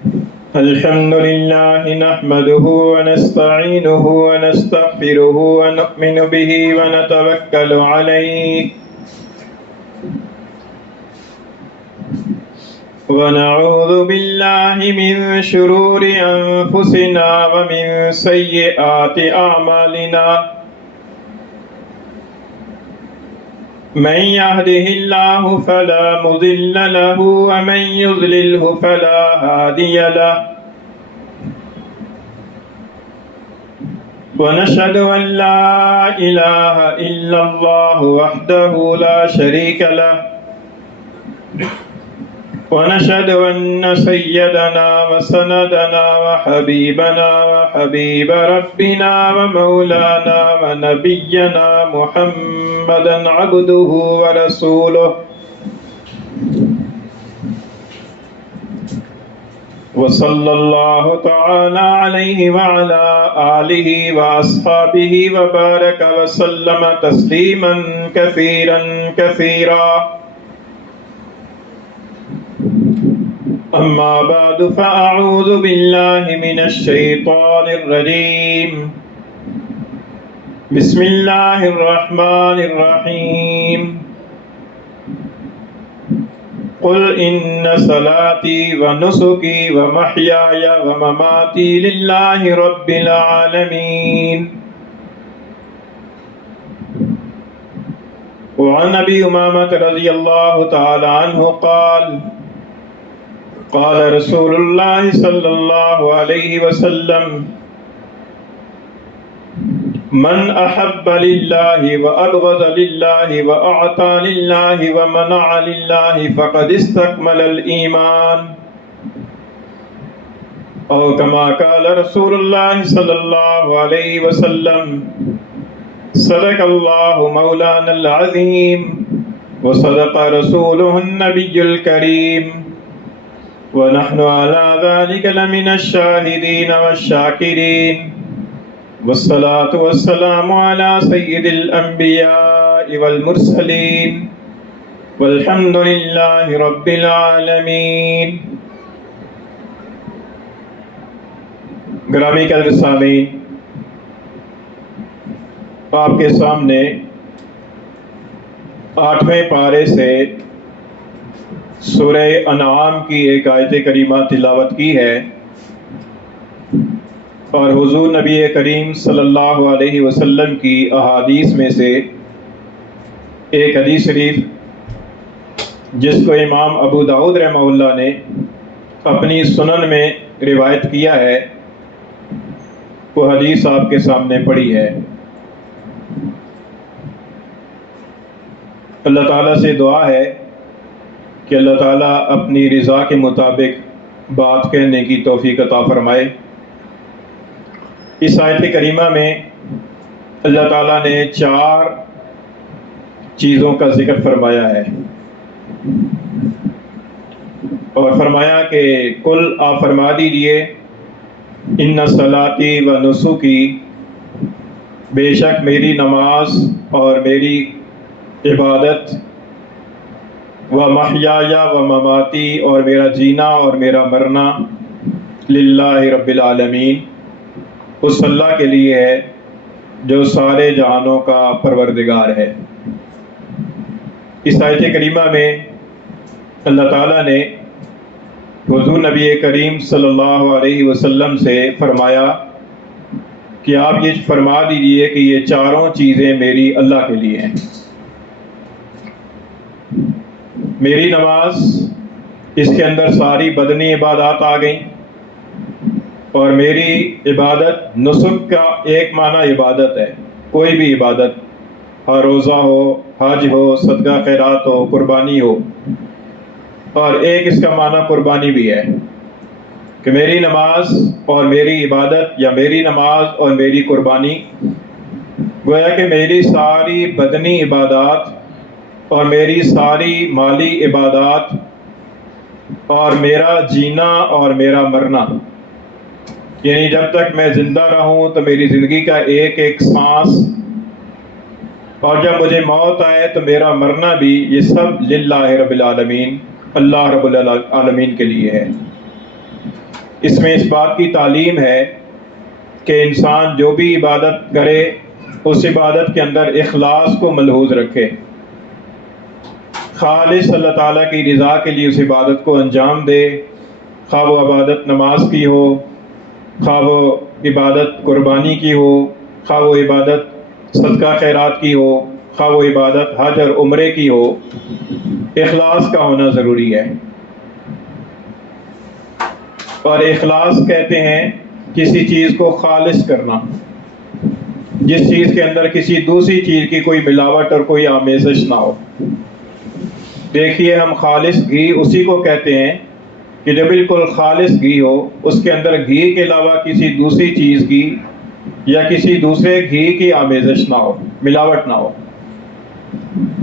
الحمد لله نحمده ونستعينه ونستغفره ونؤمن به ونتوكل عليه ونعوذ بالله من شرور أنفسنا ومن سيئات أعمالنا من يهده الله فلا مضل له ومن يضلله فلا هادي له ونشهد أن لا إله إلا الله وحده لا شريك له ونشهد أن سيدنا وسندنا وحبيبنا وحبيب ربنا ومولانا ونبينا محمدا عبده ورسوله وصلى الله تعالى عليه وعلى آله وأصحابه وبارك وسلم تسليما كثيرا كثيرا أما بعد فأعوذ بالله من الشيطان الرجيم بسم الله الرحمن الرحيم قل إن صلاتي ونسكي ومحياي ومماتي لله رب العالمين وعن أبي أمامة رضي الله تعالى عنه قال قال رسول الله صلى الله عليه وسلم من أحب لله وأبغض لله وأعطى لله ومنع لله فقد استكمل الإيمان أو كما قال رسول الله صلى الله عليه وسلم صدق الله مولانا العظيم وصدق رسوله النبي الكريم ونحن على ذلك لمن الشاهدين والشاكرين والصلاة والسلام على سيد الأنبياء والمرسلين والحمد لله رب العالمين. گرامی قدر سامعین، آپ کے سامنے 8ویں پارے سے سورہ انعام کی ایک آیت کریمہ تلاوت کی ہے، اور حضور نبی کریم صلی اللہ علیہ وسلم کی احادیث میں سے ایک حدیث شریف جس کو امام ابو داؤد رحمہ اللہ نے اپنی سنن میں روایت کیا ہے، وہ حدیث آپ کے سامنے پڑھی ہے۔ اللہ تعالیٰ سے دعا ہے کہ اللہ تعالیٰ اپنی رضا کے مطابق بات کہنے کی توفیق عطا فرمائے۔ اس آیت کریمہ میں اللہ تعالیٰ نے 4 چیزوں کا ذکر فرمایا ہے، اور فرمایا کہ کل آپ فرما دیجئے ان صلاتی و نسکی، بے شک میری نماز اور میری عبادت، و محیایا و مماتی، اور میرا جینا اور میرا مرنا، للہ رب العالمین، اس اللہ کے لیے ہے جو سارے جہانوں کا پروردگار ہے۔ اس آیت کریمہ میں اللہ تعالیٰ نے حضور نبی کریم صلی اللہ علیہ وسلم سے فرمایا کہ آپ یہ فرما دیجئے کہ یہ 4 چیزیں میری اللہ کے لیے ہیں۔ میری نماز، اس کے اندر ساری بدنی عبادات آ گئیں، اور میری عبادت، نسک کا ایک معنی عبادت ہے، کوئی بھی عبادت، ہر روزہ ہو، حج ہو، صدقہ خیرات ہو، قربانی ہو، اور ایک اس کا معنی قربانی بھی ہے کہ میری نماز اور میری عبادت، یا میری نماز اور میری قربانی، گویا کہ میری ساری بدنی عبادات اور میری ساری مالی عبادات اور میرا جینا اور میرا مرنا، یعنی جب تک میں زندہ رہوں تو میری زندگی کا ایک ایک سانس، اور جب مجھے موت آئے تو میرا مرنا بھی، یہ سب للہ رب العالمین، اللہ رب العالمین کے لیے ہے۔ اس میں اس بات کی تعلیم ہے کہ انسان جو بھی عبادت کرے اس عبادت کے اندر اخلاص کو ملحوظ رکھے، خالص اللہ تعالیٰ کی رضا کے لیے اس عبادت کو انجام دے، خواہ وہ عبادت نماز کی ہو، خواہ وہ عبادت قربانی کی ہو، خواہ وہ عبادت صدقہ خیرات کی ہو، خواہ وہ عبادت حج اور عمرے کی ہو، اخلاص کا ہونا ضروری ہے۔ اور اخلاص کہتے ہیں کسی چیز کو خالص کرنا، جس چیز کے اندر کسی دوسری چیز کی کوئی ملاوٹ اور کوئی آمیزش نہ ہو۔ دیکھیے، ہم خالص گھی اسی کو کہتے ہیں کہ جو بالکل خالص گھی ہو، اس کے اندر گھی کے علاوہ کسی دوسری چیز کی یا کسی دوسرے گھی کی آمیزش نہ ہو، ملاوٹ نہ ہو۔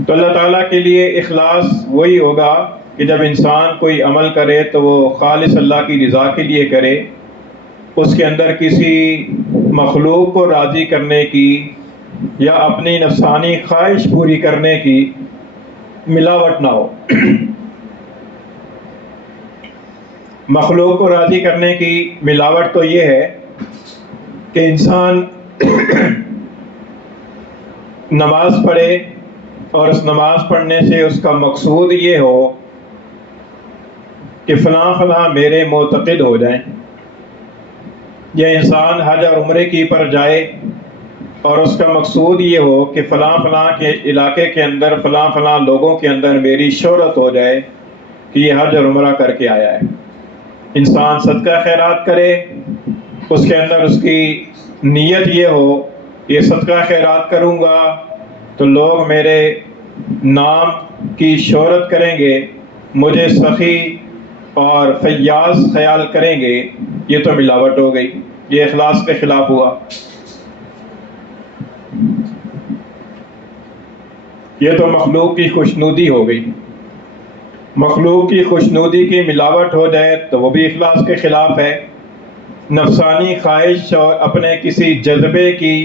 تو اللہ تعالیٰ کے لیے اخلاص وہی ہوگا کہ جب انسان کوئی عمل کرے تو وہ خالص اللہ کی رضا کے لیے کرے، اس کے اندر کسی مخلوق کو راضی کرنے کی یا اپنی نفسانی خواہش پوری کرنے کی ملاوٹ نہ ہو۔ مخلوق کو راضی کرنے کی ملاوٹ تو یہ ہے کہ انسان نماز پڑھے اور اس نماز پڑھنے سے اس کا مقصود یہ ہو کہ فلاں فلاں میرے معتقد ہو جائیں، یا انسان حج اور عمرے کی پر جائے اور اس کا مقصود یہ ہو کہ فلاں فلاں کے علاقے کے اندر فلاں فلاں لوگوں کے اندر میری شہرت ہو جائے کہ یہ حج اور عمرہ کر کے آیا ہے۔ انسان صدقہ خیرات کرے، اس کے اندر اس کی نیت یہ ہو، یہ صدقہ خیرات کروں گا تو لوگ میرے نام کی شہرت کریں گے، مجھے سخی اور فیاض خیال کریں گے، یہ تو ملاوٹ ہو گئی، یہ اخلاص کے خلاف ہوا۔ یہ تو مخلوق کی خوشنودی ہو گئی۔ مخلوق کی خوشنودی کی ملاوٹ ہو جائے تو وہ بھی اخلاص کے خلاف ہے۔ نفسانی خواہش اور اپنے کسی جذبے کی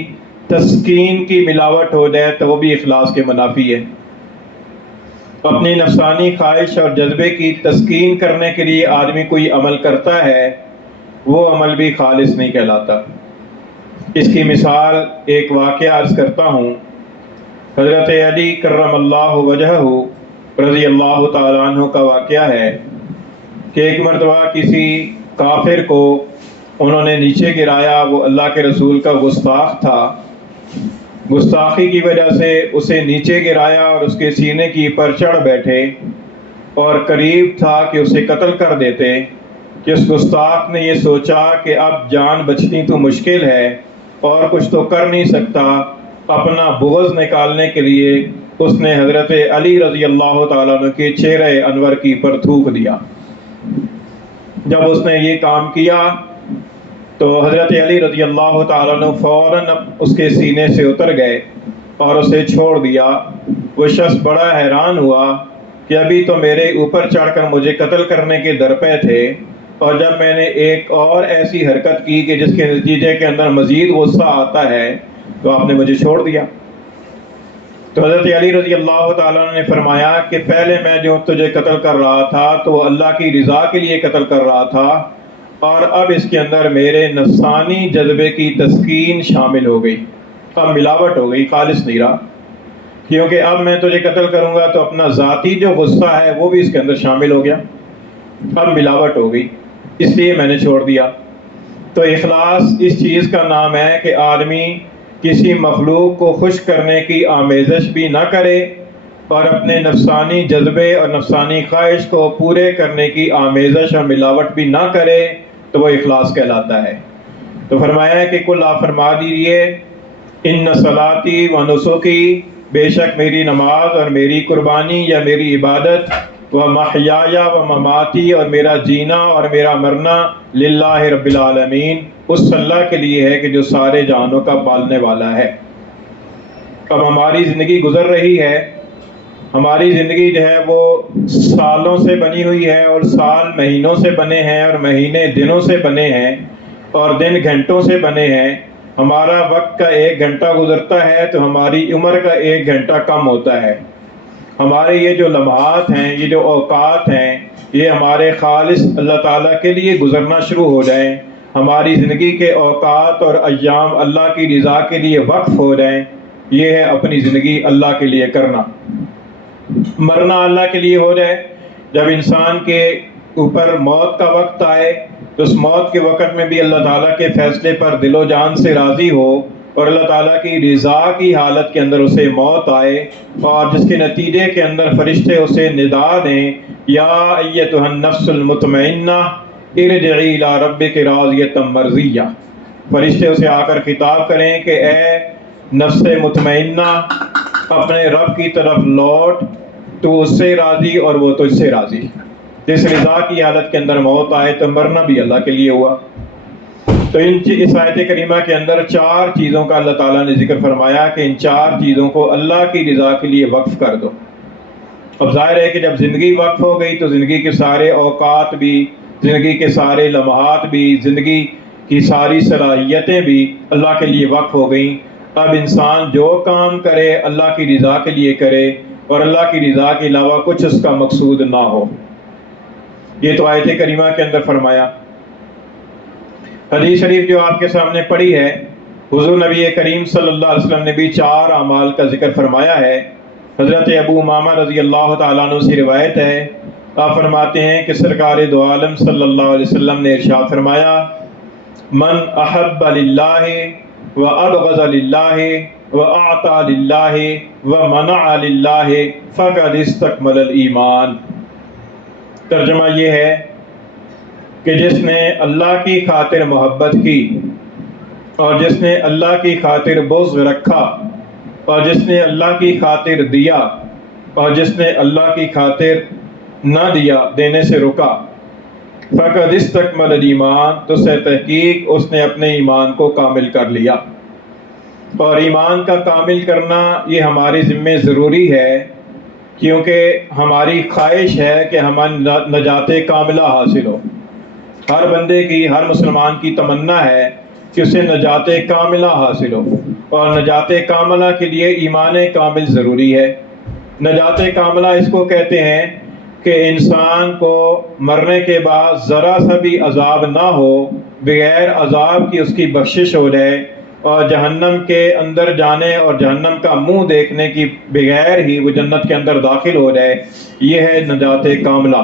تسکین کی ملاوٹ ہو جائے تو وہ بھی اخلاص کے منافی ہے۔ اپنی نفسانی خواہش اور جذبے کی تسکین کرنے کے لیے آدمی کوئی عمل کرتا ہے، وہ عمل بھی خالص نہیں کہلاتا۔ اس کی مثال ایک واقعہ عرض کرتا ہوں۔ حضرت علی کرم اللہ وجہہ رضی اللہ تعالیٰ عنہ کا واقعہ ہے کہ ایک مرتبہ کسی کافر کو انہوں نے نیچے گرایا، وہ اللہ کے رسول کا گستاخ تھا، گستاخی کی وجہ سے اسے نیچے گرایا اور اس کے سینے کی پر چڑھ بیٹھے، اور قریب تھا کہ اسے قتل کر دیتے کہ اس گستاخ نے یہ سوچا کہ اب جان بچنی تو مشکل ہے اور کچھ تو کر نہیں سکتا۔ اپنا بغض نکالنے کے لیے اس نے حضرت علی رضی اللہ تعالیٰ عنہ کے چہرہ انور کی پر تھوک دیا۔ جب اس نے یہ کام کیا تو حضرت علی رضی اللہ تعالیٰ عنہ فوراً اس کے سینے سے اتر گئے اور اسے چھوڑ دیا۔ وہ شخص بڑا حیران ہوا کہ ابھی تو میرے اوپر چڑھ کر مجھے قتل کرنے کے درپے تھے، اور جب میں نے ایک اور ایسی حرکت کی کہ جس کے نتیجے کے اندر مزید غصہ آتا ہے تو آپ نے مجھے چھوڑ دیا۔ تو حضرت علی رضی اللہ تعالیٰ عنہ نے فرمایا کہ پہلے میں جو تجھے قتل کر رہا تھا تو اللہ کی رضا کے لیے قتل کر رہا تھا، اور اب اس کے اندر میرے نفسانی جذبے کی تسکین شامل ہو گئی، اب ملاوٹ ہو گئی، خالص نہیں رہا، کیونکہ اب میں تجھے قتل کروں گا تو اپنا ذاتی جو غصہ ہے وہ بھی اس کے اندر شامل ہو گیا، اب ملاوٹ ہو گئی، اس لیے میں نے چھوڑ دیا۔ تو اخلاص اس چیز کا نام ہے کہ آدمی کسی مخلوق کو خوش کرنے کی آمیزش بھی نہ کرے اور اپنے نفسانی جذبے اور نفسانی خواہش کو پورے کرنے کی آمیزش اور ملاوٹ بھی نہ کرے، تو وہ اخلاص کہلاتا ہے۔ تو فرمایا ہے کہ کل آپ فرما دیجیے، ان صلاتی و نسکی، بے شک میری نماز اور میری قربانی یا میری عبادت، و محیایا و مماتی، اور میرا جینا اور میرا مرنا، للہ رب العالمین، اس اللہ کے لیے ہے کہ جو سارے جہانوں کا پالنے والا ہے۔ اب ہماری زندگی گزر رہی ہے، ہماری زندگی جو ہے وہ سالوں سے بنی ہوئی ہے، اور سال مہینوں سے بنے ہیں، اور مہینے دنوں سے بنے ہیں، اور دن گھنٹوں سے بنے ہیں۔ ہمارا وقت کا 1 گھنٹہ گزرتا ہے تو ہماری عمر کا 1 گھنٹہ کم ہوتا ہے، ہمارے یہ جو لمحات ہیں، یہ جو اوقات ہیں، یہ ہمارے خالص اللہ تعالیٰ کے لیے گزرنا شروع ہو جائیں، ہماری زندگی کے اوقات اور ایام اللہ کی رضا کے لیے وقف ہو جائیں، یہ ہے اپنی زندگی اللہ کے لیے کرنا۔ مرنا اللہ کے لیے ہو جائے، جب انسان کے اوپر موت کا وقت آئے تو اس موت کے وقت میں بھی اللہ تعالیٰ کے فیصلے پر دل و جان سے راضی ہو، اور اللہ تعالیٰ کی رضا کی حالت کے اندر اسے موت آئے، اور جس کے نتیجے کے اندر فرشتے اسے ندا دیں، یا ایتھا النفس المطمئنہ ارجعی الی ربک راضیۃ مرضیہ۔ فرشتے اسے آ کر خطاب کریں کہ اے نفس مطمئنہ، اپنے رب کی طرف لوٹ، تو اس سے راضی اور وہ تجھ سے راضی۔ جس رضا کی حالت کے اندر موت آئے تو مرنا بھی اللہ کے لیے ہوا۔ تو اس آیت کریمہ کے اندر 4 چیزوں کا اللہ تعالیٰ نے ذکر فرمایا کہ ان 4 چیزوں کو اللہ کی رضا کے لیے وقف کر دو۔ اب ظاہر ہے کہ جب زندگی وقف ہو گئی تو زندگی کے سارے اوقات بھی، زندگی کے سارے لمحات بھی، زندگی کی ساری صلاحیتیں بھی اللہ کے لیے وقف ہو گئیں۔ اب انسان جو کام کرے اللہ کی رضا کے لیے کرے، اور اللہ کی رضا کے علاوہ کچھ اس کا مقصود نہ ہو۔ یہ تو آیت کریمہ کے اندر فرمایا۔ حدیث شریف جو آپ کے سامنے پڑھی ہے، حضور نبی کریم صلی اللہ علیہ وسلم نے بھی 4 اعمال کا ذکر فرمایا ہے۔ حضرت ابو امامہ رضی اللہ تعالیٰ عنہ سے روایت ہے، آپ فرماتے ہیں کہ سرکار دو عالم صلی اللہ علیہ وسلم نے ارشاد فرمایا، من احب للہ و ابغض للہ و اعطى للہ و منع للہ فقد استکمل الایمان۔ ترجمہ یہ ہے کہ جس نے اللہ کی خاطر محبت کی، اور جس نے اللہ کی خاطر بغض رکھا، اور جس نے اللہ کی خاطر دیا، اور جس نے اللہ کی خاطر نہ دیا، دینے سے رکا، فقد استکمل الایمان، تو سے تحقیق اس نے اپنے ایمان کو کامل کر لیا۔ اور ایمان کا کامل کرنا یہ ہمارے ذمے ضروری ہے، کیونکہ ہماری خواہش ہے کہ ہمیں نجات کاملہ حاصل ہو۔ ہر بندے کی، ہر مسلمان کی تمنا ہے کہ اسے نجات کاملہ حاصل ہو، اور نجات کاملہ کے لیے ایمان کامل ضروری ہے۔ نجات کاملہ اس کو کہتے ہیں کہ انسان کو مرنے کے بعد ذرا سا بھی عذاب نہ ہو، بغیر عذاب کی اس کی بخشش ہو جائے، اور جہنم کے اندر جانے اور جہنم کا منہ دیکھنے کی بغیر ہی وہ جنت کے اندر داخل ہو جائے، یہ ہے نجات کاملہ۔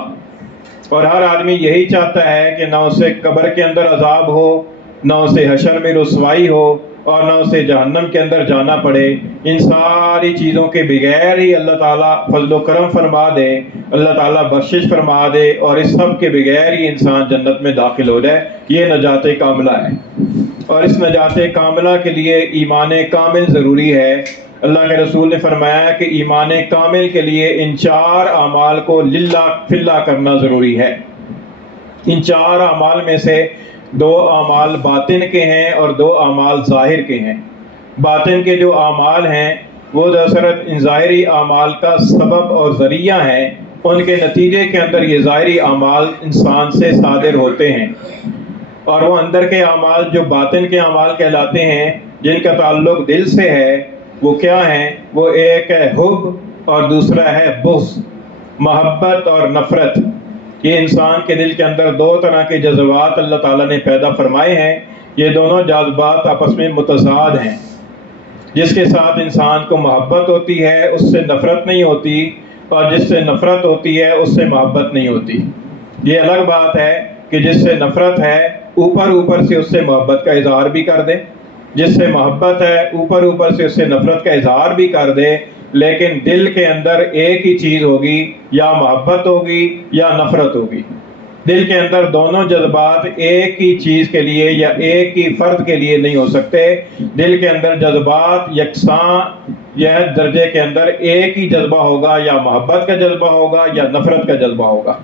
اور ہر آدمی یہی چاہتا ہے کہ نہ اسے قبر کے اندر عذاب ہو، نہ اسے حشر میں رسوائی ہو، اور نہ اسے جہنم کے اندر جانا پڑے۔ ان ساری چیزوں کے بغیر ہی اللہ تعالیٰ فضل و کرم فرما دے، اللہ تعالیٰ بخشش فرما دے، اور اس سب کے بغیر ہی انسان جنت میں داخل ہو جائے، یہ نجات کاملہ ہے۔ اور اس نجات کاملہ کے لیے ایمان کامل ضروری ہے۔ اللہ کے رسول نے فرمایا کہ ایمان کامل کے لیے ان 4 اعمال کو للہ فی اللہ کرنا ضروری ہے۔ ان 4 اعمال میں سے 2 اعمال باطن کے ہیں اور 2 اعمال ظاہر کے ہیں۔ باطن کے جو اعمال ہیں وہ دراصل ان ظاہری اعمال کا سبب اور ذریعہ ہیں، ان کے نتیجے کے اندر یہ ظاہری اعمال انسان سے صادر ہوتے ہیں۔ اور وہ اندر کے اعمال جو باطن کے اعمال کہلاتے ہیں، جن کا تعلق دل سے ہے، وہ کیا ہیں؟ وہ ایک ہے حب اور دوسرا ہے بغض، محبت اور نفرت۔ یہ انسان کے دل کے اندر 2 طرح کے جذبات اللہ تعالیٰ نے پیدا فرمائے ہیں۔ یہ دونوں جذبات آپس میں متضاد ہیں۔ جس کے ساتھ انسان کو محبت ہوتی ہے اس سے نفرت نہیں ہوتی، اور جس سے نفرت ہوتی ہے اس سے محبت نہیں ہوتی۔ یہ الگ بات ہے کہ جس سے نفرت ہے اوپر سے اس سے محبت کا اظہار بھی کر دے، جس سے محبت ہے اوپر سے اس سے نفرت کا اظہار بھی کر دے، لیکن دل کے اندر ایک ہی چیز ہوگی، یا محبت ہوگی یا نفرت ہوگی۔ دل کے اندر دونوں جذبات ایک ہی چیز کے لیے یا ایک ہی فرد کے لیے نہیں ہو سکتے۔ دل کے اندر جذبات یکساں یا درجے کے اندر ایک ہی جذبہ ہوگا، یا محبت کا جذبہ ہوگا یا نفرت کا جذبہ ہوگا۔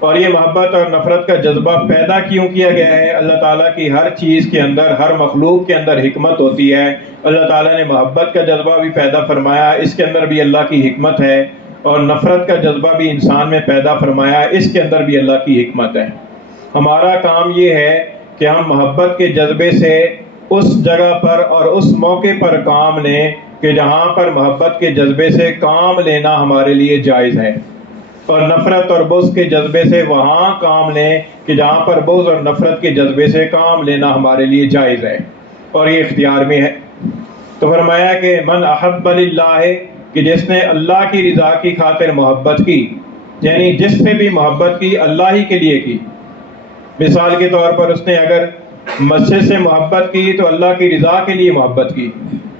اور یہ محبت اور نفرت کا جذبہ پیدا کیوں کیا گیا ہے؟ اللہ تعالیٰ کی ہر چیز کے اندر، ہر مخلوق کے اندر حکمت ہوتی ہے۔ اللہ تعالیٰ نے محبت کا جذبہ بھی پیدا فرمایا، اس کے اندر بھی اللہ کی حکمت ہے، اور نفرت کا جذبہ بھی انسان میں پیدا فرمایا، اس کے اندر بھی اللہ کی حکمت ہے۔ ہمارا کام یہ ہے کہ ہم محبت کے جذبے سے اس جگہ پر اور اس موقع پر کام لیں کہ جہاں پر محبت کے جذبے سے کام لینا ہمارے لیے جائز ہے، اور نفرت اور بغض کے جذبے سے وہاں کام لیں کہ جہاں پر بغض اور نفرت کے جذبے سے کام لینا ہمارے لیے جائز ہے اور یہ اختیار میں ہے۔ تو فرمایا کہ من احب للہ، کہ جس نے اللہ کی رضا کی خاطر محبت کی، یعنی جس سے بھی محبت کی اللہ ہی کے لیے کی۔ مثال کے طور پر اس نے اگر مسجد سے محبت کی تو اللہ کی رضا کے لیے محبت کی،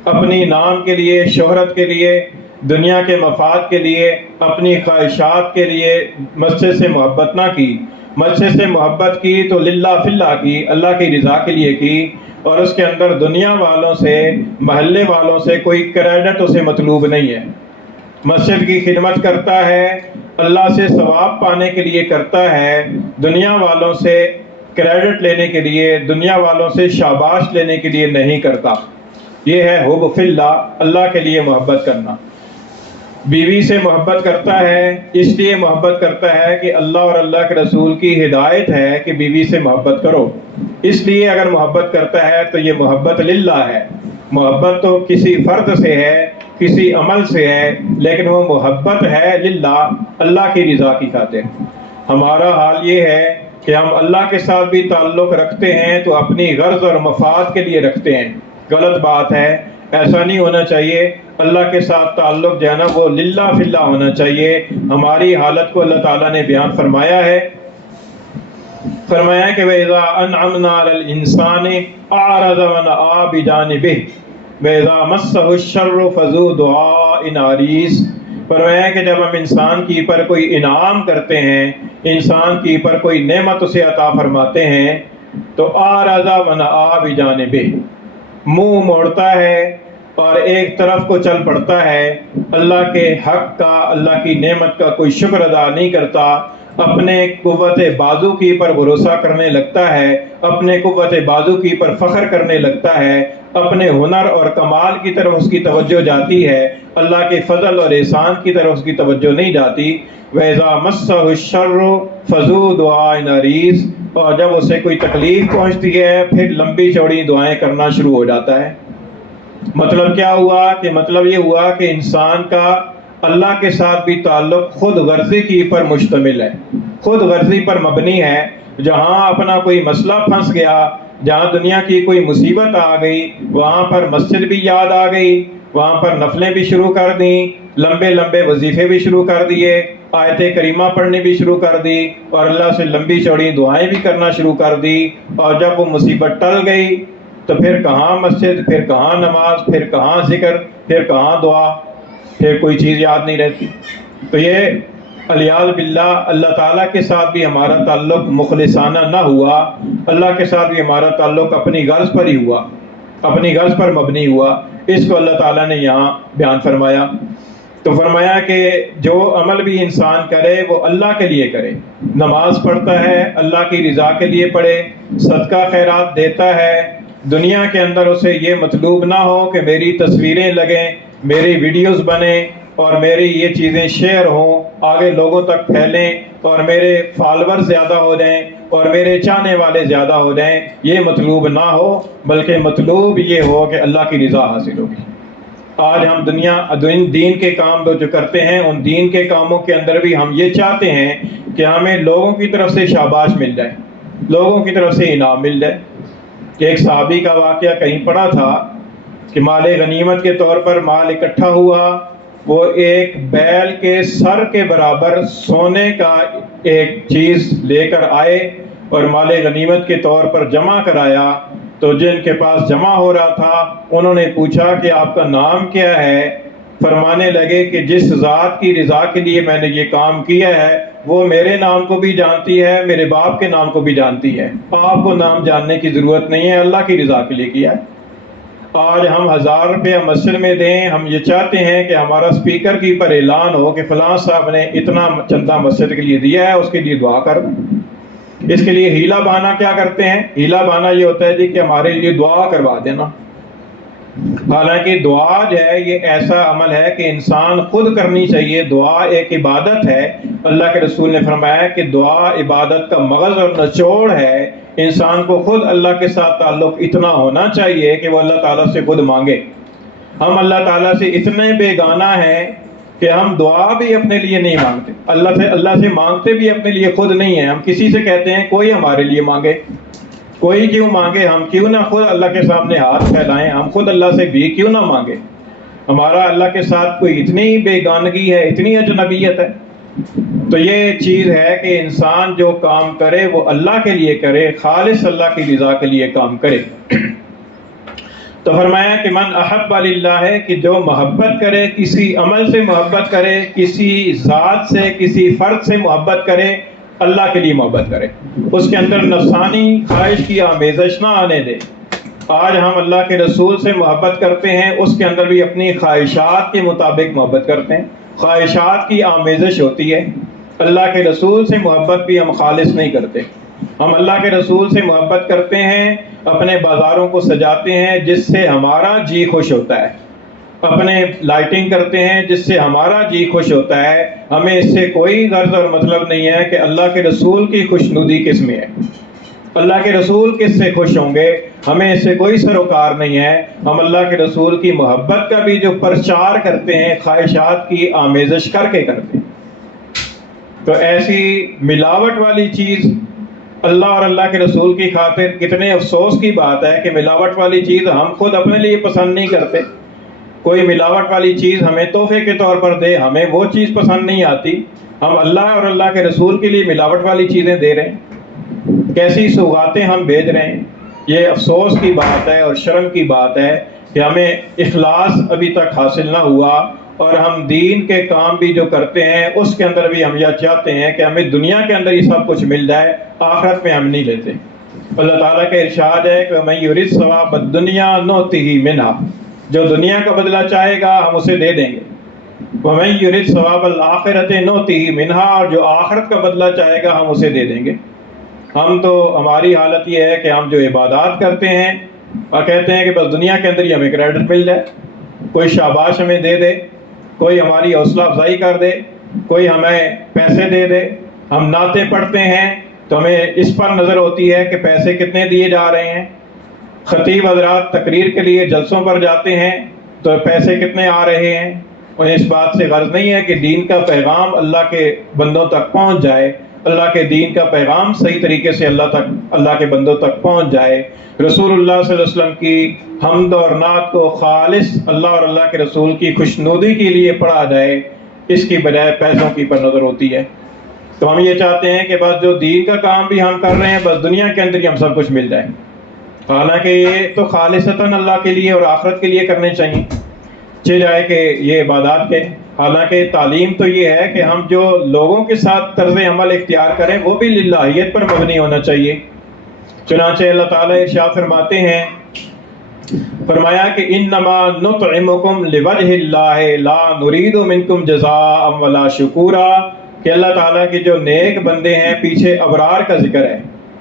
اپنی نام کے لیے، شہرت کے لیے، دنیا کے مفاد کے لیے، اپنی خواہشات کے لیے مسجد سے محبت نہ کی۔ مسجد سے محبت کی تو للہ فی اللہ کی، اللہ کی رضا کے لیے کی، اور اس کے اندر دنیا والوں سے، محلے والوں سے کوئی کریڈٹ اسے مطلوب نہیں ہے۔ مسجد کی خدمت کرتا ہے، اللہ سے ثواب پانے کے لیے کرتا ہے، دنیا والوں سے کریڈٹ لینے کے لیے، دنیا والوں سے شاباش لینے کے لیے نہیں کرتا۔ یہ ہے حب فی اللہ، اللہ کے لیے محبت کرنا۔ بیوی سے محبت کرتا ہے، اس لیے محبت کرتا ہے کہ اللہ اور اللہ کے رسول کی ہدایت ہے کہ بیوی سے محبت کرو، اس لیے اگر محبت کرتا ہے تو یہ محبت للہ ہے۔ محبت تو کسی فرد سے ہے، کسی عمل سے ہے، لیکن وہ محبت ہے للہ، اللہ کی رضا کی خاطر۔ ہمارا حال یہ ہے کہ ہم اللہ کے ساتھ بھی تعلق رکھتے ہیں تو اپنی غرض اور مفاد کے لیے رکھتے ہیں، غلط بات ہے، ایسا نہیں ہونا چاہیے۔ اللہ کے ساتھ تعلق جو ہے نا وہ للہ فی اللہ ہونا چاہیے۔ ہماری حالت کو اللہ تعالیٰ نے بیان فرمایا ہے، فرمایا کہ وَإِذَا أَنْعَمْنَا عَلَى الْإِنسَانِ أَعْرَضَ وَنَأَىٰ بِجَانِبِهِ وَإِذَا مَسَّهُ الشَّرُّ فَذُو دُعَاءٍ عَرِيضٍ۔ فرمایا کہ جب ہم انسان کی پر کوئی انعام کرتے ہیں، انسان کی پر کوئی نعمت اسے عطا فرماتے ہیں، تو أَعْرَضَ وَنَأَىٰ بِجَانِبِهِ، منہ موڑتا ہے اور ایک طرف کو چل پڑتا ہے، اللہ کے حق کا، اللہ کی نعمت کا کوئی شکر ادا نہیں کرتا، اپنے قوت بازو کی پر بھروسہ کرنے لگتا ہے، اپنے قوت بازو کی پر فخر کرنے لگتا ہے، اپنے ہنر اور کمال کی طرف اس کی توجہ جاتی ہے، اللہ کے فضل اور احسان کی طرف اس کی توجہ نہیں جاتی۔ وَإِذَا مَسَّهُ الشَّرُّ فَذُو دُعَاءٍ عَرِيضٍ، اور جب اسے کوئی تکلیف پہنچتی ہے پھر لمبی چوڑی دعائیں کرنا شروع ہو جاتا ہے۔ مطلب کیا ہوا کہ مطلب یہ ہوا کہ انسان کا اللہ کے ساتھ بھی تعلق خود غرضی کی پر مشتمل ہے، خود غرضی پر مبنی ہے۔ جہاں اپنا کوئی مسئلہ پھنس گیا، جہاں دنیا کی کوئی مصیبت آ گئی، وہاں پر مسجد بھی یاد آ گئی، وہاں پر نفلیں بھی شروع کر دیں، لمبے لمبے وظیفے بھی شروع کر دیے، آیت کریمہ پڑھنی بھی شروع کر دی، اور اللہ سے لمبی چوڑی دعائیں بھی کرنا شروع کر دی، اور جب وہ مصیبت ٹل گئی تو پھر کہاں مسجد، پھر کہاں نماز، پھر کہاں ذکر، پھر کہاں دعا، پھر کوئی چیز یاد نہیں رہتی۔ تو یہ الیاذ باللہ اللہ تعالیٰ کے ساتھ بھی ہمارا تعلق مخلصانہ نہ ہوا، اللہ کے ساتھ بھی ہمارا تعلق اپنی غرض پر ہی ہوا، اپنی غرض پر مبنی ہوا۔ اس کو اللہ تعالیٰ نے یہاں بیان فرمایا۔ تو فرمایا کہ جو عمل بھی انسان کرے وہ اللہ کے لیے کرے، نماز پڑھتا ہے اللہ کی رضا کے لیے پڑھے، صدقہ خیرات دیتا ہے، دنیا کے اندر اسے یہ مطلوب نہ ہو کہ میری تصویریں لگیں، میری ویڈیوز بنیں اور میری یہ چیزیں شیئر ہوں، آگے لوگوں تک پھیلیں اور میرے فالوور زیادہ ہو جائیں اور میرے چاہنے والے زیادہ ہو جائیں، یہ مطلوب نہ ہو، بلکہ مطلوب یہ ہو کہ اللہ کی رضا حاصل ہوگی۔ آج ہم دین کے کام جو کرتے ہیں، ان دین کے کاموں کے اندر بھی ہم یہ چاہتے ہیں کہ ہمیں لوگوں کی طرف سے شاباش مل جائے، لوگوں کی طرف سے انعام مل جائے۔ کہ ایک صحابی کا واقعہ کہیں پڑھا تھا کہ مال غنیمت کے طور پر مال اکٹھا ہوا، وہ ایک بیل کے سر کے برابر سونے کا ایک چیز لے کر آئے اور مال غنیمت کے طور پر جمع کرایا۔ تو جن کے پاس جمع ہو رہا تھا انہوں نے پوچھا کہ آپ کا نام کیا ہے؟ فرمانے لگے کہ جس ذات کی رضا کے لیے میں نے یہ کام کیا ہے وہ میرے نام کو بھی جانتی ہے، میرے باپ کے نام کو بھی جانتی ہے، آپ کو نام جاننے کی ضرورت نہیں ہے، اللہ کی رضا کے لیے کیا ہے۔ آج ہم 1000 روپیہ مسجد میں دیں، ہم یہ چاہتے ہیں کہ ہمارا اسپیکر کی پر اعلان ہو کہ فلاں صاحب نے اتنا چندہ مسجد کے لیے دیا ہے، اس کے لیے دعا کر دیں۔ اس کے لیے ہیلا بہانہ کیا کرتے ہیں؟ ہیلا بہانہ یہ ہوتا ہے جی کہ ہمارے لیے دعا کروا دینا۔ حالانکہ دعا جو ہے یہ ایسا عمل ہے کہ انسان خود کرنی چاہیے، دعا ایک عبادت ہے۔ اللہ کے رسول نے فرمایا کہ دعا عبادت کا مغز اور نچوڑ ہے۔ انسان کو خود اللہ کے ساتھ تعلق اتنا ہونا چاہیے کہ وہ اللہ تعالیٰ سے خود مانگے۔ ہم اللہ تعالیٰ سے اتنے بیگانہ ہیں کہ ہم دعا بھی اپنے لیے نہیں مانگتے، اللہ سے مانگتے بھی اپنے لیے خود نہیں ہیں۔ ہم کسی سے کہتے ہیں کوئی ہمارے لیے مانگے، کوئی کیوں مانگے، ہم کیوں نہ خود اللہ کے سامنے ہاتھ پھیلائیں، ہم خود اللہ سے بھی کیوں نہ مانگے۔ ہمارا اللہ کے ساتھ کوئی اتنی بیگانگی ہے، اتنی اجنبیت ہے۔ تو یہ چیز ہے کہ انسان جو کام کرے وہ اللہ کے لیے کرے، خالص اللہ کی رضا کے لیے کام کرے۔ تو فرمایا کہ من احب للہ ہے کہ جو محبت کرے، کسی عمل سے محبت کرے، کسی ذات سے، کسی فرد سے محبت کرے، اللہ کے لیے محبت کرے، اس کے اندر نفسانی خواہش کی آمیزش نہ آنے دے۔ آج ہم اللہ کے رسول سے محبت کرتے ہیں، اس کے اندر بھی اپنی خواہشات کے مطابق محبت کرتے ہیں، خواہشات کی آمیزش ہوتی ہے۔ اللہ کے رسول سے محبت بھی ہم خالص نہیں کرتے۔ ہم اللہ کے رسول سے محبت کرتے ہیں، اپنے بازاروں کو سجاتے ہیں جس سے ہمارا جی خوش ہوتا ہے، اپنے لائٹنگ کرتے ہیں جس سے ہمارا جی خوش ہوتا ہے۔ ہمیں اس سے کوئی غرض اور مطلب نہیں ہے کہ اللہ کے رسول کی خوشنودی کس میں ہے، اللہ کے رسول کس سے خوش ہوں گے، ہمیں اس سے کوئی سروکار نہیں ہے۔ ہم اللہ کے رسول کی محبت کا بھی جو پرچار کرتے ہیں خواہشات کی آمیزش کر کے کرتے ہیں۔ تو ایسی ملاوٹ والی چیز اللہ اور اللہ کے رسول کی خاطر، کتنے افسوس کی بات ہے کہ ملاوٹ والی چیز ہم خود اپنے لیے پسند نہیں کرتے۔ کوئی ملاوٹ والی چیز ہمیں تحفے کے طور پر دے، ہمیں وہ چیز پسند نہیں آتی، ہم اللہ اور اللہ کے رسول کے لیے ملاوٹ والی چیزیں دے رہے ہیں، کیسی سوغاتیں ہم بھیج رہے ہیں۔ یہ افسوس کی بات ہے اور شرم کی بات ہے کہ ہمیں اخلاص ابھی تک حاصل نہ ہوا، اور ہم دین کے کام بھی جو کرتے ہیں اس کے اندر بھی ہم یہ چاہتے ہیں کہ ہمیں دنیا کے اندر یہ سب کچھ مل جائے، آخرت میں ہم نہیں لیتے۔ اللہ تعالیٰ کا ارشاد ہے کہ وَمَن يُرِدْ ثَوَابَ الدُّنْيَا نُؤْتِهِ مِنْهَا، جو دنیا کا بدلہ چاہے گا ہم اسے دے دیں گے۔ وَمَن يُرِدْ ثَوَابَ الْآخِرَةِ نُؤْتِهِ مِنْهَا، اور جو آخرت کا بدلہ چاہے گا ہم اسے دے دیں گے۔ ہم تو ہماری حالت یہ ہے کہ ہم جو عبادات کرتے ہیں اور کہتے ہیں کہ بس دنیا کے اندر ہی ہمیں کریڈٹ مل جائے، کوئی شاباش ہمیں دے دے، کوئی ہماری حوصلہ افزائی کر دے، کوئی ہمیں پیسے دے دے۔ ہم نعتیں پڑھتے ہیں تو ہمیں اس پر نظر ہوتی ہے کہ پیسے کتنے دیے جا رہے ہیں، خطیب حضرات تقریر کے لیے جلسوں پر جاتے ہیں تو پیسے کتنے آ رہے ہیں۔ انہیں اس بات سے غرض نہیں ہے کہ دین کا پیغام اللہ کے بندوں تک پہنچ جائے، اللہ کے دین کا پیغام صحیح طریقے سے اللہ کے بندوں تک پہنچ جائے، رسول اللہ صلی اللہ علیہ وسلم کی حمد اور نعت کو خالص اللہ اور اللہ کے رسول کی خوشنودی کے لیے پڑھا جائے، اس کی بجائے پیسوں کی پر نظر ہوتی ہے۔ تو ہم یہ چاہتے ہیں کہ بس جو دین کا کام بھی ہم کر رہے ہیں بس دنیا کے اندر ہی ہم سب کچھ مل جائے، حالانکہ یہ تو خالصتاً اللہ کے لیے اور آخرت کے لیے کرنے چاہیے، جائے کہ یہ عبادات کے۔ حالانکہ تعلیم تو یہ ہے کہ ہم جو لوگوں کے ساتھ طرز عمل اختیار کریں وہ بھی للہیت پر مبنی ہونا چاہیے۔ چنانچہ اللہ تعالیٰ ارشاد فرماتے ہیں، فرمایا کہ انما نطعمکم لوجہ اللہ لا نرید منکم جزاء ولا شکورا، کہ اللہ تعالیٰ کے جو نیک بندے ہیں، پیچھے ابرار کا ذکر ہے،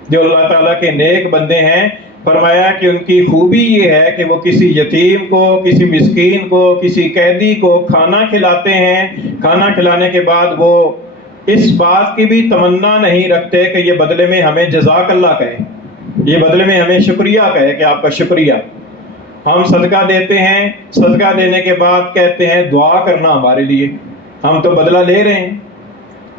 جو اللہ تعالیٰ کے نیک بندے ہیں، فرمایا کہ ان کی خوبی یہ ہے کہ وہ کسی یتیم کو، کسی مسکین کو، کسی قیدی کو کھانا کھلاتے ہیں، کھانا کھلانے کے بعد وہ اس بات کی بھی تمنا نہیں رکھتے کہ یہ بدلے میں ہمیں جزاک اللہ کہے، یہ بدلے میں ہمیں شکریہ کہے کہ آپ کا شکریہ۔ ہم صدقہ دیتے ہیں، صدقہ دینے کے بعد کہتے ہیں دعا کرنا ہمارے لیے، ہم تو بدلہ لے رہے ہیں۔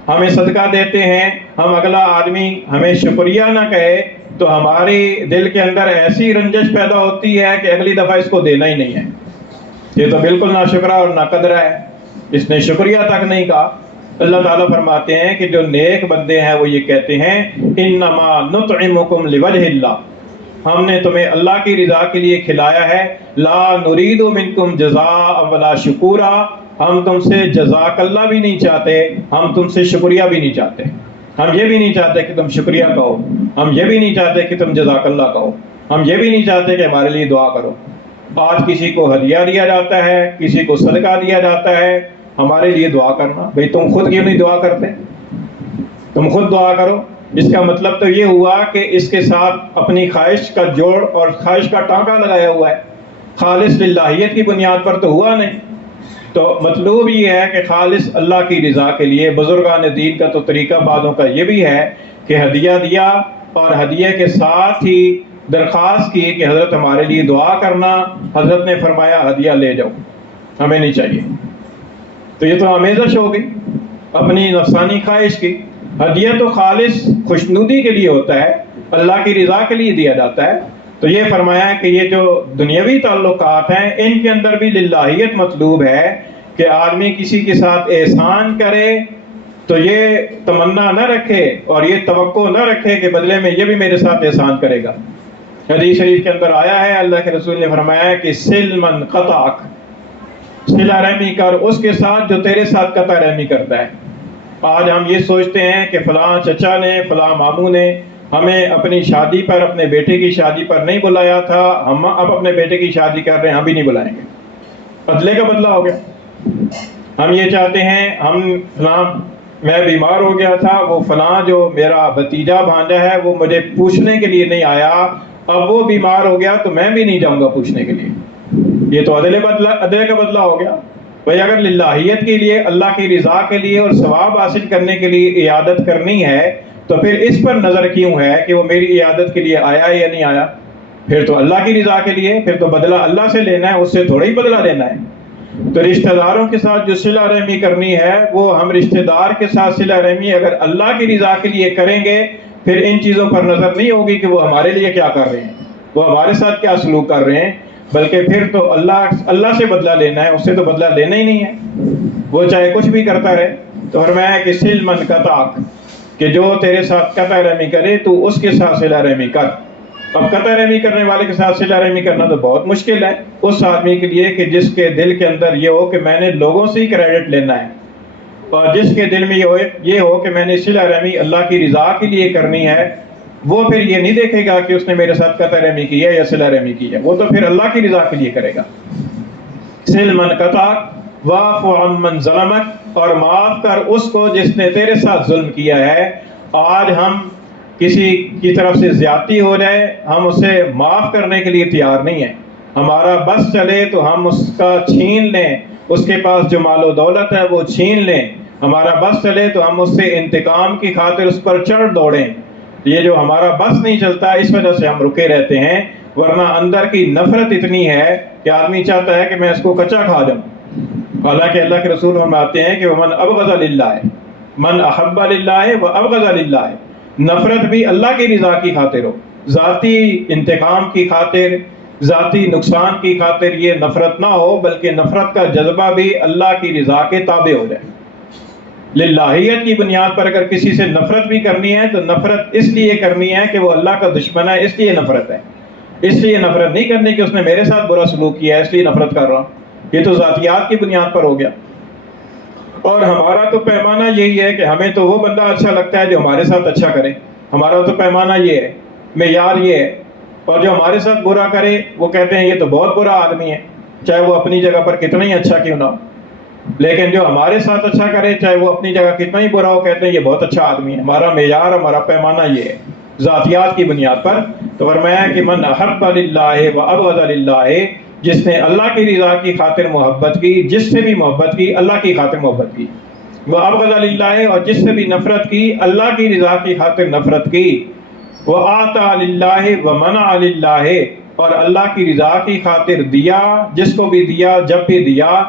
ہمیں صدقہ دیتے ہیں، ہم اگلا آدمی ہمیں شکریہ نہ کہے تو ہماری دل کے اندر ایسی رنجش پیدا ہوتی ہے کہ اگلی دفعہ اس کو دینا ہی نہیں ہے، یہ تو بالکل ناشکرہ اور ناقدرہ ہے، اس نے شکریہ تک نہیں کہا۔ اللہ تعالیٰ فرماتے ہیں کہ جو نیک بندے ہیں وہ یہ کہتے ہیں انما نطعمکم لوجہ اللہ، ہم نے تمہیں اللہ کی رضا کے لیے کھلایا ہے، لا نرید منکم جزاء ولا شکورا، ہم تم سے جزاک اللہ بھی نہیں چاہتے، ہم تم سے شکریہ بھی نہیں چاہتے، ہم یہ بھی نہیں چاہتے کہ تم شکریہ کہو، ہم یہ بھی نہیں چاہتے کہ تم جزاک اللہ کہو، ہم یہ بھی نہیں چاہتے کہ ہمارے لیے دعا کرو۔ آج کسی کو ہدیہ دیا جاتا ہے، کسی کو صدقہ دیا جاتا ہے، ہمارے لیے دعا کرنا، بھئی تم خود کیوں نہیں دعا کرتے؟ تم خود دعا کرو۔ اس کا مطلب تو یہ ہوا کہ اس کے ساتھ اپنی خواہش کا جوڑ اور خواہش کا ٹانکا لگایا ہوا ہے، خالص للہیت کی بنیاد پر تو ہوا نہیں۔ تو مطلوب یہ ہے کہ خالص اللہ کی رضا کے لیے۔ بزرگان دین کا تو طریقہ بعضوں کا یہ بھی ہے کہ ہدیہ دیا اور ہدیے کے ساتھ ہی درخواست کی کہ حضرت ہمارے لیے دعا کرنا، حضرت نے فرمایا ہدیہ لے جاؤ، ہمیں نہیں چاہیے۔ تو یہ تو آمیزش ہو گئی اپنی نفسانی خواہش کی۔ ہدیہ تو خالص خوشنودی کے لیے ہوتا ہے، اللہ کی رضا کے لیے دیا جاتا ہے۔ تو یہ فرمایا کہ یہ جو دنیاوی تعلقات ہیں ان کے اندر بھی للہیت مطلوب ہے کہ آدمی کسی کے ساتھ احسان کرے تو یہ تمنا نہ رکھے اور یہ توقع نہ رکھے کہ بدلے میں یہ بھی میرے ساتھ احسان کرے گا۔ حدیث شریف کے اندر آیا ہے، اللہ کے رسول نے فرمایا کہ سل من قطعک، صلہ رحمی کر اس کے ساتھ جو تیرے ساتھ قطع رحمی کرتا ہے۔ آج ہم یہ سوچتے ہیں کہ فلاں چچا نے، فلاں ماموں نے ہمیں اپنی شادی پر، اپنے بیٹے کی شادی پر نہیں بلایا تھا، ہم اب اپنے بیٹے کی شادی کر رہے ہیں، ہم بھی نہیں بلائیں گے۔ بدلے کا بدلہ ہو گیا۔ ہم یہ چاہتے ہیں ہم فلاں، میں بیمار ہو گیا تھا، وہ فلاں جو میرا بھتیجا بھانجا ہے وہ مجھے پوچھنے کے لیے نہیں آیا، اب وہ بیمار ہو گیا تو میں بھی نہیں جاؤں گا پوچھنے کے لیے۔ یہ تو عدلے کا بدلہ ہو گیا۔ بھائی اگر للہیت کے لیے، اللہ کی رضا کے لیے اور ثواب حاصل کرنے کے لیے عیادت کرنی ہے تو پھر اس پر نظر کیوں ہے کہ وہ میری عیادت کے لیے آیا یا نہیں آیا؟ پھر تو اللہ کی رضا کے لیے، پھر تو بدلہ اللہ سے لینا ہے، اس سے تھوڑا ہی بدلہ لینا ہے۔ تو رشتہ داروں کے ساتھ جو صلہ رحمی کرنی ہے وہ ہم رشتہ دار کے ساتھ صلہ رحمی اگر اللہ کی رضا کے لیے کریں گے پھر ان چیزوں پر نظر نہیں ہوگی کہ وہ ہمارے لیے کیا کر رہے ہیں، وہ ہمارے ساتھ کیا سلوک کر رہے ہیں، بلکہ پھر تو اللہ سے بدلہ لینا ہے، اس سے تو بدلہ لینا ہی نہیں ہے، وہ چاہے کچھ بھی کرتا رہے۔ تو فرمایا کہ سل من قطعک، کہ جو تیرے ساتھ قطع رحمی کرے تو اس کے ساتھ صلہ رحمی کر۔ اب قطع رحمی کرنے والے کے ساتھ صلہ رحمی کرنا تو بہت مشکل ہے اس آدمی کے لیے کہ جس کے دل کے اندر یہ ہو کہ میں نے لوگوں سے ہی کریڈٹ لینا ہے، اور جس کے دل میں یہ ہو کہ میں نے صلہ رحمی اللہ کی رضا کے لیے کرنی ہے، وہ پھر یہ نہیں دیکھے گا کہ اس نے میرے ساتھ قطع رحمی کی ہے یا صلہ رحمی کی ہے، وہ تو پھر اللہ کی رضا کے لیے کرے گا۔ سل من قطعک واعف عمن ظلمک، اور معاف کر اس کو جس نے تیرے ساتھ ظلم کیا ہے۔ آج ہم کسی کی طرف سے زیادتی ہو جائے ہم اسے معاف کرنے کے لیے تیار نہیں ہیں، ہمارا بس چلے تو ہم اس کا چھین لیں، اس کے پاس جو مال و دولت ہے وہ چھین لیں، ہمارا بس چلے تو ہم اس سے انتقام کی خاطر اس پر چڑھ دوڑیں۔ یہ جو ہمارا بس نہیں چلتا اس وجہ سے ہم رکے رہتے ہیں، ورنہ اندر کی نفرت اتنی ہے کہ آدمی چاہتا ہے کہ میں اس کو کچا کھا جاؤں۔ حالانکہ اللہ کے رسول فرماتے ہیں کہ ومن ابغض للہ، من احب للہ و ابغض للہ، نفرت بھی اللہ کی رضا کی خاطر ہو، ذاتی انتقام کی خاطر، ذاتی نقصان کی خاطر یہ نفرت نہ ہو، بلکہ نفرت کا جذبہ بھی اللہ کی رضا کے تابع ہو جائے۔ للہیت کی بنیاد پر اگر کسی سے نفرت بھی کرنی ہے تو نفرت اس لیے کرنی ہے کہ وہ اللہ کا دشمن ہے، اس لیے نفرت ہے، اس لیے نفرت نہیں کرنی کہ اس نے میرے ساتھ برا سلوک کیا ہے اس لیے نفرت کر رہا ہوں۔ یہ تو ذاتیات کی بنیاد پر ہو گیا۔ اور ہمارا تو پیمانہ یہی ہے کہ ہمیں تو وہ بندہ اچھا لگتا ہے جو ہمارے ساتھ اچھا کرے، ہمارا تو پیمانہ یہ ہے، معیار یہ ہے، اور جو ہمارے ساتھ برا کرے وہ کہتے ہیں یہ تو بہت برا آدمی ہے، چاہے وہ اپنی جگہ پر کتنا ہی اچھا کیوں نہ ہو، لیکن جو ہمارے ساتھ اچھا کرے چاہے وہ اپنی جگہ کتنا ہی برا ہو کہتے ہیں یہ بہت اچھا آدمی ہے۔ ہمارا معیار، ہمارا پیمانہ یہ ہے ذاتیات کی بنیاد پر۔ تو فرمایا کہ من احب للہ و ابغض للہ، جس نے اللہ کی رضا کی خاطر محبت کی، جس سے بھی محبت کی اللہ کی خاطر محبت کی، وہ ابغض للہ، اور جس سے بھی نفرت کی اللہ کی رضا کی خاطر نفرت کی، وہ آتا للہ و منع للہ، اور اللہ کی رضا کی خاطر دیا، جس کو بھی دیا جب بھی دیا،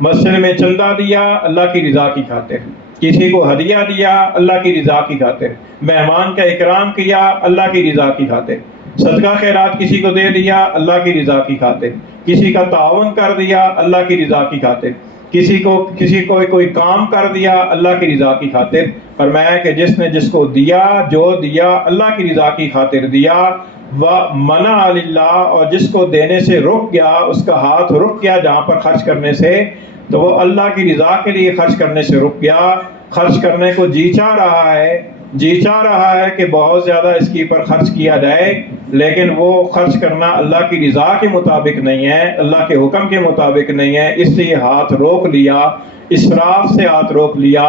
مسجد میں چندہ دیا اللہ کی رضا کی خاطر، کسی کو ہدیہ دیا اللہ کی رضا کی خاطر، مہمان کا اکرام کیا اللہ کی رضا کی خاطر، صدقہ خیرات کسی کو دے دیا اللہ کی رضا کی خاطر، کسی کا تعاون کر دیا اللہ کی رضا کی خاطر، کسی کو کوئی کام کر دیا اللہ کی رضا کی خاطر۔ فرمایا کہ جس نے جس کو دیا، جو دیا اللہ کی رضا کی خاطر دیا، وَمَنَعَ لِلَّهِ، اور جس کو دینے سے رک گیا، اس کا ہاتھ رک گیا جہاں پر خرچ کرنے سے، تو وہ اللہ کی رضا کے لیے خرچ کرنے سے رک گیا، خرچ کرنے کو جی چاہ رہا ہے کہ بہت زیادہ اس کے پر خرچ کیا جائے، لیکن وہ خرچ کرنا اللہ کی رضا کے مطابق نہیں ہے، اللہ کے حکم کے مطابق نہیں ہے، اس لیے ہاتھ روک لیا، اسراف سے ہاتھ روک لیا،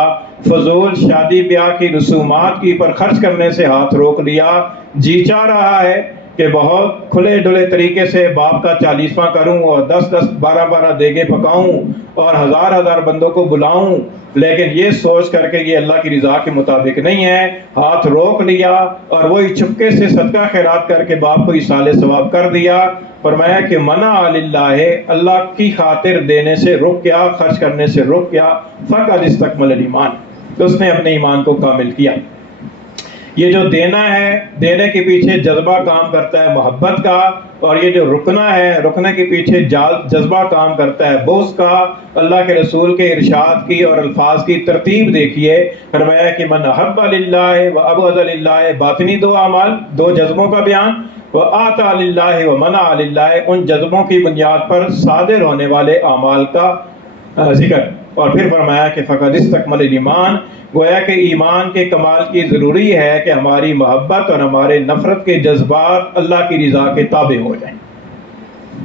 فضول شادی بیاہ کی رسومات کی پر خرچ کرنے سے ہاتھ روک لیا، جی چاہ رہا ہے کہ بہت کھلے ڈلے طریقے سے باپ کا 40واں کروں اور 10 12 دیگیں پکاؤں اور ہزار بندوں کو بلاؤں، لیکن یہ سوچ کر کے یہ اللہ کی رضا کے مطابق نہیں ہے۔ ہاتھ روک لیا اور وہی چپکے سے صدقہ خیرات کر کے باپ کو ایصال ثواب کر دیا۔ فرمایا کہ منع للہ، اللہ کی خاطر دینے سے رک گیا، خرچ کرنے سے رک گیا، فقد استکمل الایمان، تو اس نے اپنے ایمان کو کامل کیا۔ یہ جو دینا ہے، دینے کے پیچھے جذبہ کام کرتا ہے محبت کا، اور یہ جو رکنا ہے، رکنے کے پیچھے جذبہ کام کرتا ہے بغض کا۔ اللہ کے رسول کے ارشاد کی اور الفاظ کی ترتیب دیکھیے، فرمایا کہ من احب للہ و ابغض للہ، باطنی دو اعمال، دو جذبوں کا بیان، وآتى للہ و منع للہ، ان جذبوں کی بنیاد پر صادر ہونے والے اعمال کا ذکر، اور پھر فرمایا کہ فقد استکمل الایمان، گویا کہ ایمان کے کمال کی ضروری ہے کہ ہماری محبت اور ہمارے نفرت کے جذبات اللہ کی رضا کے تابع ہو جائیں۔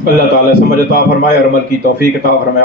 اللہ تعالیٰ سمجھ عطا فرمائے اور عمل کی توفیق عطا فرمائے۔